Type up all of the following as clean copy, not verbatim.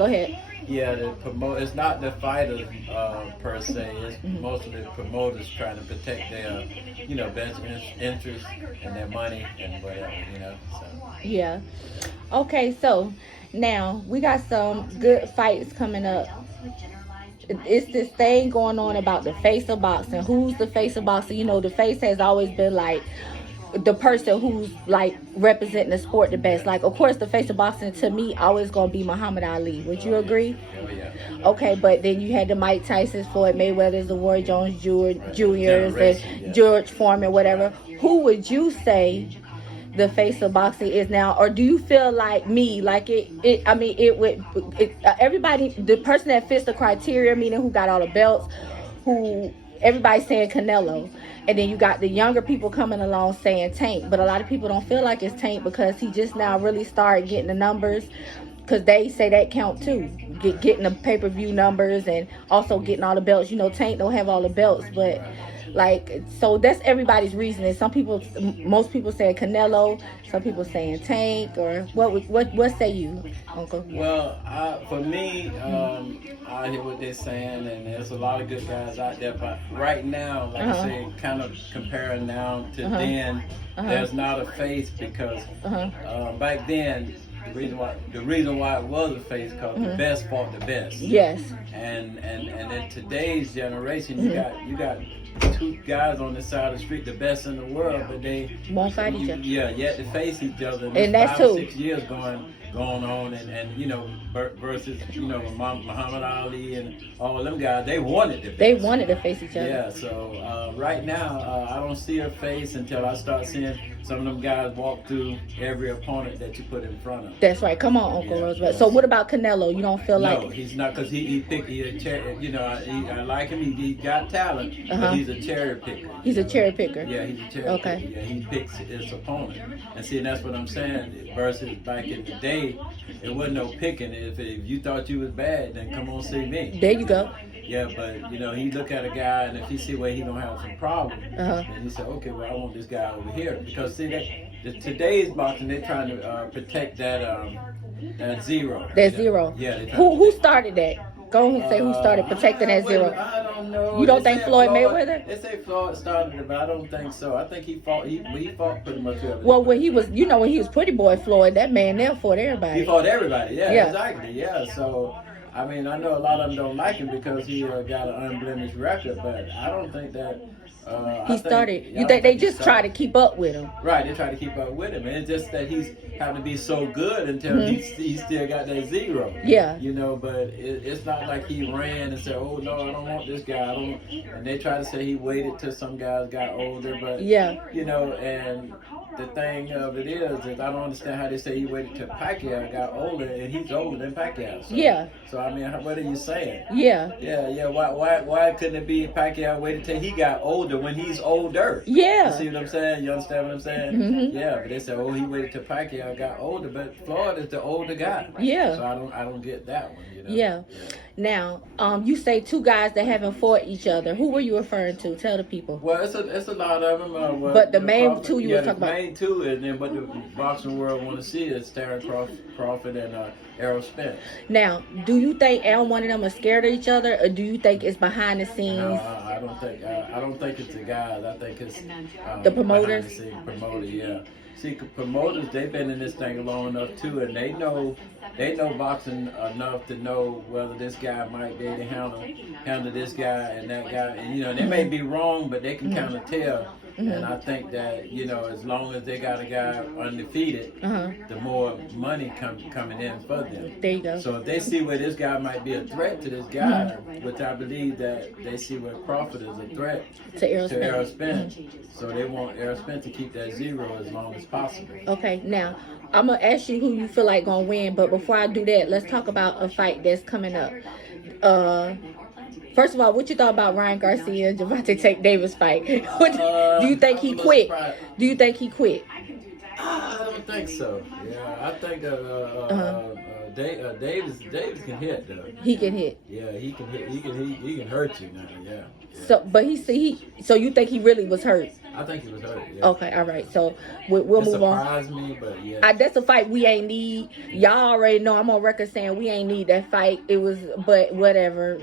Go ahead. Yeah, the promote. It's not the fighters per se. It's most of the promoters trying to protect their, best interest and their money and whatever. So Yeah. Okay, so now we got some good fights coming up. It's this thing going on about the face of boxing. Who's the face of boxing? The face has always been like the person who's like representing the sport the best. Like, of course, the face of boxing to me always gonna be Muhammad Ali. Would you agree? oh yeah. Okay, but then you had the Mike Tyson's, Floyd Mayweather's, the Roy Jones Jr.'s, and George Foreman, whatever. Who would you say the face of boxing is now, or do you feel like me, like everybody, the person that fits the criteria, meaning who got all the belts, who everybody's saying Canelo, and then you got the younger people coming along saying Tank, but a lot of people don't feel like it's Tank because he just now really started getting the numbers, because they say that count too, getting the pay-per-view numbers and also getting all the belts. Tank don't have all the belts, but like, so that's everybody's reasoning. Most people saying Canelo, some people saying Tank, or what say you, Uncle? Well, for me, I hear what they're saying, and there's a lot of good guys out there. But right now, like I said, kind of comparing now to then, there's not a face because back then, the reason why it was a face because the best fought the best. Yes. And in today's generation, you got two guys on the side of the street, the best in the world, but they won't fight each other. Yeah, yet to face each other. And that's 5 or 6 years going on, and versus Muhammad Ali and all them guys, they wanted to. They wanted to face each other. Yeah, so right now I don't see a face until I start seeing some of them guys walk through every opponent that you put in front of. That's right. Come on, Uncle Roosevelt. So what about Canelo? You don't feel like? No, he's not, because he I like him. He got talent, but he's a cherry picker. He's a cherry picker. Yeah, he's a cherry picker. Yeah, he picks his opponent. And see, and that's what I'm saying. Versus back in the day, it wasn't no picking. If you thought you was bad, then come on see me. There you go. Yeah, but he look at a guy, and if he see where he gonna have some problems, and he said, okay, well, I want this guy over here, because see that today's boxing, they're trying to protect that zero. That zero. Yeah. Who started that? Go and say who started protecting that zero. I don't know. You don't think Floyd Mayweather? They say Floyd started it, but I don't think so. I think he fought. He fought pretty much everybody. Well, when he was Pretty Boy Floyd, that man there fought everybody. He fought everybody. Yeah, exactly. Yeah, so. I mean, I know a lot of them don't like him because he got an unblemished record, but I don't think that he started. You think they just try to keep up with him? Right, they try to keep up with him, and it's just that he's having to be so good until he still got that zero. Yeah. But it's not like he ran and said, "Oh no, I don't want this guy." And they try to say he waited till some guys got older, but and the thing of it is I don't understand how they say he waited till Pacquiao got older, and he's older than Pacquiao. So I mean, what are you saying? Yeah. Why couldn't it be Pacquiao waited till he got older when he's older? Yeah. You see what I'm saying? You understand what I'm saying? Yeah. But they said, oh, he waited till Pacquiao got older, but Floyd is the older guy. Yeah. So I don't get that one. Yeah. Now, you say two guys that haven't fought each other. Who were you referring to? Tell the people. Well, it's a lot of them. But the main two you were talking about. The main two, and then what the boxing world want to see is Terence Crawford and Errol Spence. Now, do you think one of them are scared of each other, or do you think it's behind the scenes? No, I don't think it's the guys. I think it's the promoters. Behind the scenes promoter, yeah. See, promoters, they've been in this thing long enough too, and they know boxing enough to know whether this guy might be able to handle this guy and that guy. And they may be wrong, but they can kind of tell. And I think that as long as they got a guy undefeated, the more money coming in for them. There you go. So if they see where this guy might be a threat to this guy, which I believe that they see where Crawford is a threat to Errol Spence, so they want Errol Spence to keep that zero as long as possible. Okay, now I'm gonna ask you who you feel like gonna win, but before I do that, let's talk about a fight that's coming up. First of all, what you thought about Ryan Garcia and Gervonta Tank Davis fight? Do you think he quit? Do you think he quit? I don't think so. Yeah, I think Davis can hit though. He can hit. Yeah, he can hit. He can hurt you now. Yeah. So, but so you think he really was hurt? I think he was hurt. Yeah. Okay, all right. So we'll move on. Surprised me, but yeah. That's a fight we ain't need. Y'all already know I'm on record saying we ain't need that fight. It was, but whatever.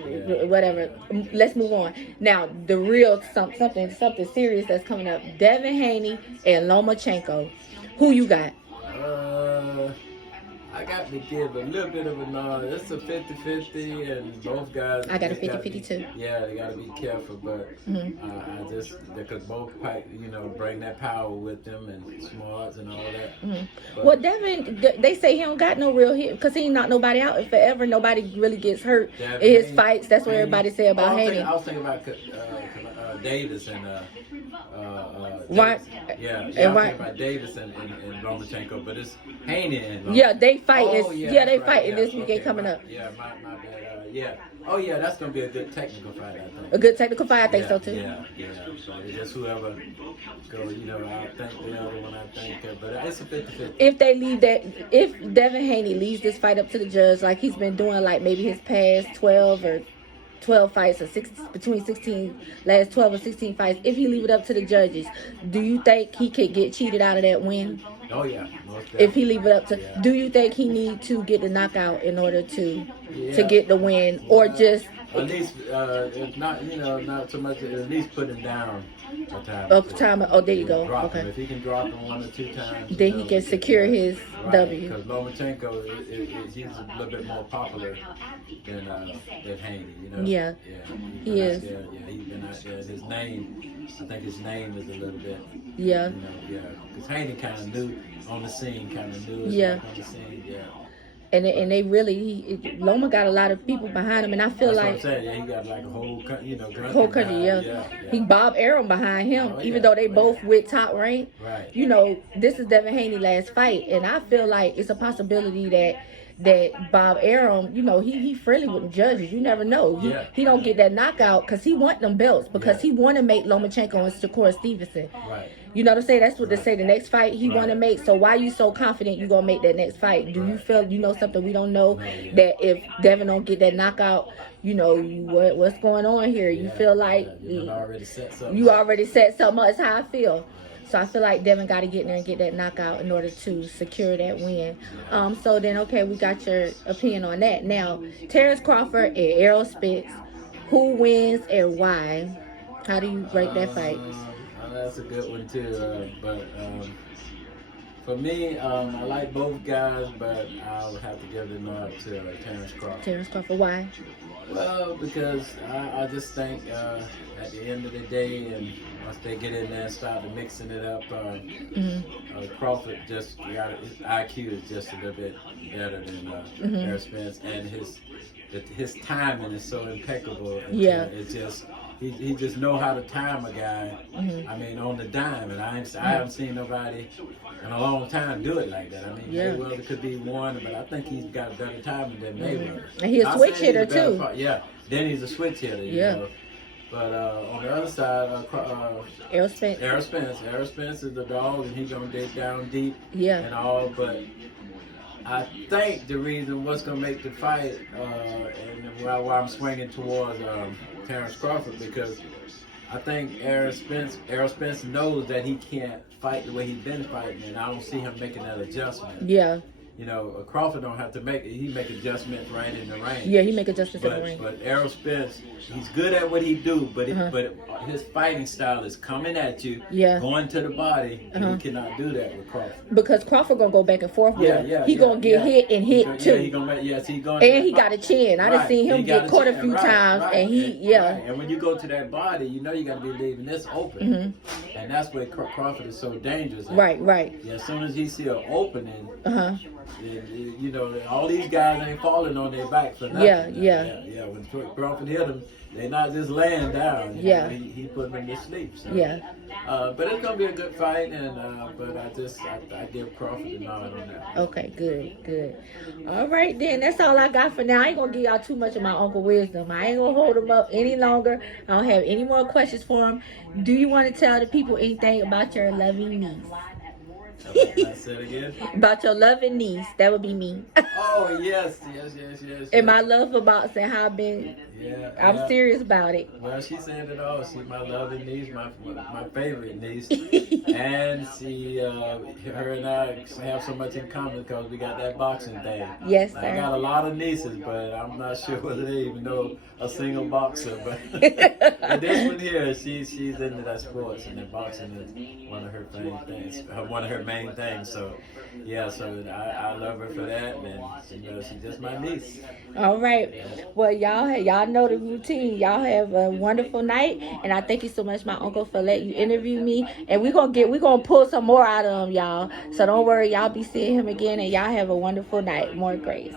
Let's move on. Now the real something serious that's coming up. Devin Haney and Lomachenko. Who you got? I got to give a little bit of a nod. It's a 50-50, and both guys. I got a 50-50 too. Yeah, they got to be careful, but I just because both bring that power with them and smarts and all that. Mm-hmm. Well, Devin, they say he don't got no real hit because he ain't knocked nobody out and forever. Nobody really gets hurt in his fights. That's what everybody say about Haney. I was thinking about Davis and right. Yeah, I was thinking about Davis and Lomachenko, but it's Haney and Lomachenko. Yeah, they fight. They fighting this weekend coming up. Yeah, my bad. Yeah. Oh yeah, that's gonna be a good technical fight, I think. A good technical fight, I think so too. Yeah. So it's just whoever go, I think the other one, I think, but it's a 50-50. If Devin Haney leaves this fight up to the judge, like he's been doing, like maybe his past 12 fights or last 12 or 16 fights, if he leave it up to the judges, do you think he could get cheated out of that win? Oh yeah. If he leave it up to, do you think he need to get the knockout in order to get the win, or just at least if not not so much, at least put him down a time? Oh, there you go. Okay. Him. If he can drop him 1 or 2 times, then he can secure his W. Because Lomachenko he's a little bit more popular than Haney. Yeah. He is. Yeah, he's been out there. His name, I think his name is a little bit. Yeah. Because Haney kind of new on the scene, On the scene, yeah. And they really, Loma got a lot of people behind him, and I feel That's like what I'm saying. Yeah, he got like a whole country. Yeah. He Bob Arum behind him, even though they both with top rank. Right. This is Devin Haney's last fight, and I feel like it's a possibility that Bob Arum, he friendly with the judges. You never know. He don't get that knockout because he want them belts, because he want to make Lomachenko and Shakur Stevenson. Right. You know what I'm saying? That's what they say. The next fight he want to make. So why you so confident you gonna make that next fight? Do you feel something we don't know, that if Devin don't get that knockout, what's going on here? You feel like you already set something up. That's how I feel. So I feel like Devin got to get in there and get that knockout in order to secure that win. So then, okay, we got your opinion on that. Now, Terrence Crawford and Errol Spence, who wins and why? How do you break that fight? That's a good one too. But for me, I like both guys, but I'll have to give the nod to Terrence Crawford. Terrence Crawford, why? Well, because I just think at the end of the day, and once they get in there and start mixing it up, Crawford just his IQ is just a little bit better than Errol Spence, and his timing is so impeccable. It's just. He just know how to time a guy. I mean, on the dime, and I haven't seen nobody in a long time do it like that. I mean, Mayweather could be one, but I think he's got better timing than Mayweather. And he's a switch hitter too. Then he's a switch hitter. You know. But on the other side, Errol Spence. Errol Spence is the dog, and he's gonna dig down deep. And all, but. I think the reason what's going to make the fight, and why I'm swinging towards Terrence Crawford, because I think Errol Spence knows that he can't fight the way he's been fighting, and I don't see him making that adjustment. Crawford don't have to make it. He make adjustments right in the range. He make adjustments in the range. But Errol Spence, he's good at what he do, but his fighting style is coming at you, going to the body, and he cannot do that with Crawford. Because Crawford gonna go back and forth with him. He gonna get hit and hit too. He gonna and he got a chin. I done seen him get caught a few times, and he And when you go to that body, you gotta be leaving this open, and that's where Crawford is so dangerous. Right. Yeah, as soon as he see an opening. All these guys ain't falling on their back for nothing. When Crawford hit him, they're not just laying down. He put them to sleep. So. But it's gonna be a good fight, and but I give Crawford a nod on that. Okay, good. All right, then that's all I got for now. I ain't gonna give y'all too much of my Uncle Wisdom. I ain't gonna hold him up any longer. I don't have any more questions for him. Do you want to tell the people anything about your loving niece? I said again. About your loving niece. That would be me. Oh yes. And my love for boxing, how I've been. Yeah. I'm serious about it. Well, she said it all. She's my loving niece, my favorite niece, and she, her and I have so much in common because we got that boxing thing. Yes, sir. I got a lot of nieces, but I'm not sure whether they even know a single boxer. But and this one here, she's into that sports, and that boxing is one of her main things. So yeah, so I love her for that, and she's just my niece. All right. Well, y'all know the routine. Y'all have a wonderful night, and I thank you so much, my uncle, for letting you interview me. And we're gonna pull some more out of him, y'all. So don't worry, y'all be seeing him again, and y'all have a wonderful night. More grace.